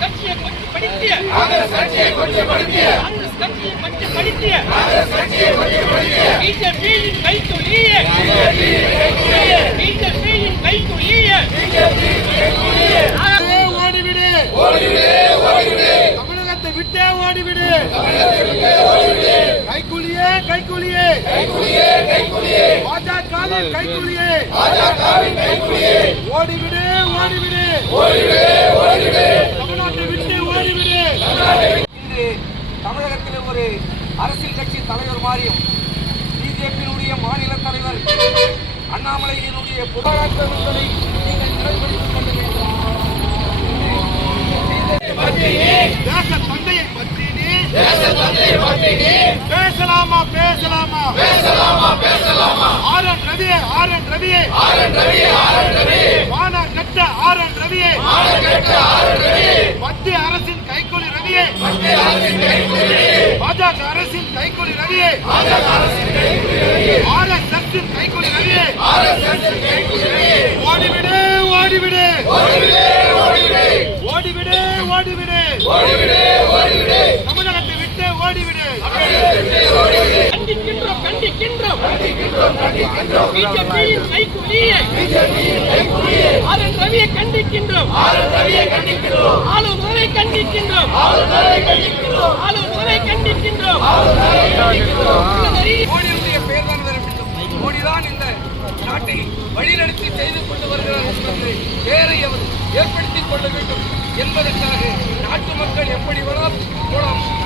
கட்சியை கொஞ்சம் படித்திய பிஜேபியின் கைத்தொழிய ஓடிவிடு தமிழகத்தை விட்டே ஓடிவிடு கைக்கூலியே பாஜகவின் கைக்கூலியே ஓடிவிடு தமிழ்நாட்டை விட்டு ஓடிவிடு. இன்று தமிழகத்தில் ஒரு அரசியல் கட்சி தலைவர் மாறியும் பிஜேபியினுடைய மாநில தலைவர் அண்ணாமலையினுடைய போராட்டங்களை நீங்கள் நிறைவேற்றிக் கொண்டிருக்கிறீர்கள். தேச தந்தையை பற்றி பேசலாமா ஆர்.என். ரவியே மானகெட்ட ஆர்.என். ரவியே மத்திய அரசின் கைக்கூலி ரவியே பாஜக அரசின் கைக்கூலி ரவியே RSS கைக்கூலி ரவியே ஓடிவிடு தமிழகத்தை விட்டு ஓடிவிடு. கண்டிக்கின்றோம் பிஜேபியின் கைக்கூலியை ஆர்.என். ரவியை கண்டிக்கின்றோம் ஆளுநரை கண்டிக்கின்றோம் மோடியுடைய பெயர் தான் வர வேண்டும். மோடிதான் இந்த நாட்டை வழிநடத்தி செய்து கொண்டு வருகிறார் என்பது பெயரை அவர் ஏற்படுத்திக் கொள்ள வேண்டும் என்பதற்காக நாட்டு மக்கள் எப்படி வேணாலும் போலாம்